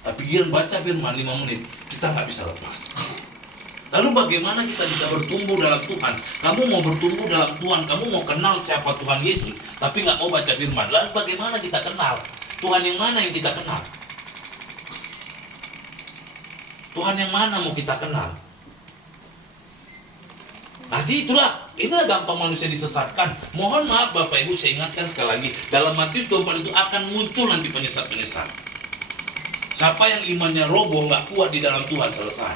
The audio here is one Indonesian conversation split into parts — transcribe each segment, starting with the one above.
Tapi dia baca firman 5 menit, kita nggak bisa lepas. Lalu bagaimana kita bisa bertumbuh dalam Tuhan? Kamu mau bertumbuh dalam Tuhan, kamu mau kenal siapa Tuhan Yesus, tapi nggak mau baca firman. Lalu bagaimana kita kenal? Tuhan yang mana yang kita kenal? Tuhan yang mana mau kita kenal? Nanti itulah gampang manusia disesatkan. Mohon maaf Bapak Ibu, saya ingatkan sekali lagi, dalam Matius 24 itu akan muncul nanti penyesat-penyesat. Siapa yang imannya roboh, nggak kuat di dalam Tuhan, selesai.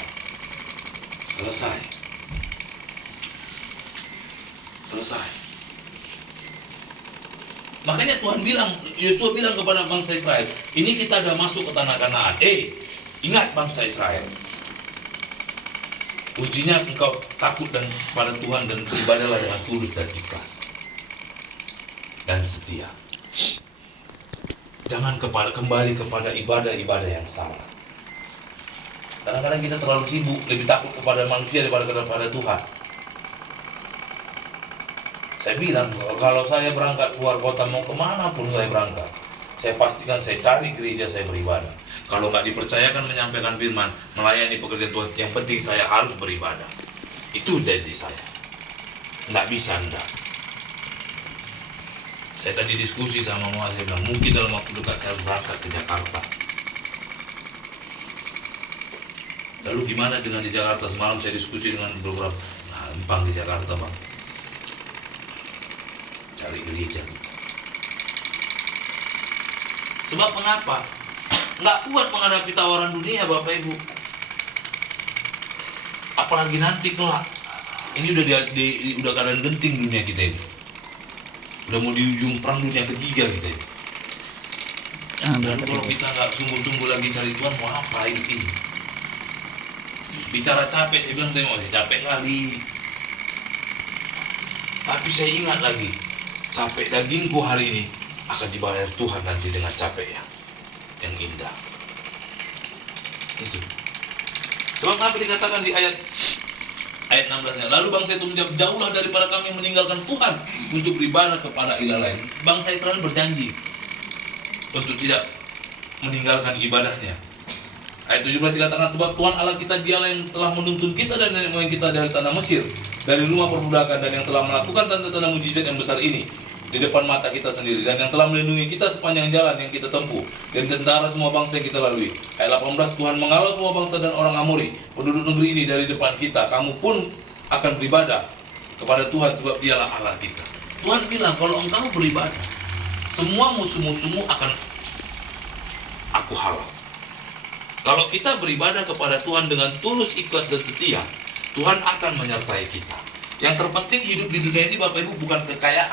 Makanya Tuhan bilang, Yosua bilang kepada bangsa Israel, ini kita udah masuk ke tanah Kanaan. Ingat bangsa Israel, kuncinya engkau takut dan pada Tuhan dan beribadahlah dengan tulus dan ikhlas dan setia. Jangan kembali kepada ibadah-ibadah yang salah. Kadang-kadang kita terlalu sibuk, lebih takut kepada manusia daripada kepada Tuhan. Saya bilang, kalau saya berangkat keluar kota, mau kemana pun saya berangkat, saya pastikan saya cari gereja, saya beribadah. Kalau nggak dipercayakan menyampaikan firman, melayani pekerjaan Tuhan, yang penting saya harus beribadah. Itu janji saya. Nggak bisa enggak. Saya tadi diskusi sama mama, saya bilang mungkin dalam waktu dekat saya berangkat ke Jakarta. Lalu gimana dengan di Jakarta? Semalam saya diskusi dengan beberapa, Bang di Jakarta Bang, cari gereja. Sebab mengapa? Nggak kuat menghadapi tawaran dunia Bapak Ibu. Apalagi nanti kelak. Ini udah keadaan genting dunia kita ini. Udah mau di ujung perang dunia ketiga kita ini. Kalau kita nggak sungguh-sungguh lagi cari Tuhan, mau apa hidup ini? Bicara capek, saya bilang tadi masih capek kali. Tapi saya ingat lagi, capek dagingku hari ini akan dibayar Tuhan nanti dengan capek yang indah. Itu. Sebab apa dikatakan di ayat 16-nya, lalu bangsa itu menjawab, jauhlah daripada kami meninggalkan Tuhan untuk beribadah kepada ilah lain. Bangsa Israel berjanji untuk tidak meninggalkan ibadahnya. Ayat 17 dikatakan, sebab Tuhan Allah kita dialah yang telah menuntun kita dan nenek moyang kita dari tanah Mesir, dari rumah perbudakan, dan yang telah melakukan tanda-tanda mujizat yang besar ini di depan mata kita sendiri, dan yang telah melindungi kita sepanjang jalan yang kita tempuh, dan tentara semua bangsa yang kita lalui. Ayat 18, Tuhan mengalau semua bangsa dan orang Amori, penduduk negeri ini dari depan kita. Kamu pun akan beribadah kepada Tuhan, sebab dialah Allah kita. Tuhan bilang, kalau engkau beribadah, semua musuh-musuhmu akan aku halau. Kalau kita beribadah kepada Tuhan dengan tulus, ikhlas, dan setia, Tuhan akan menyertai kita. Yang terpenting hidup di dunia ini Bapak Ibu bukan kekayaan.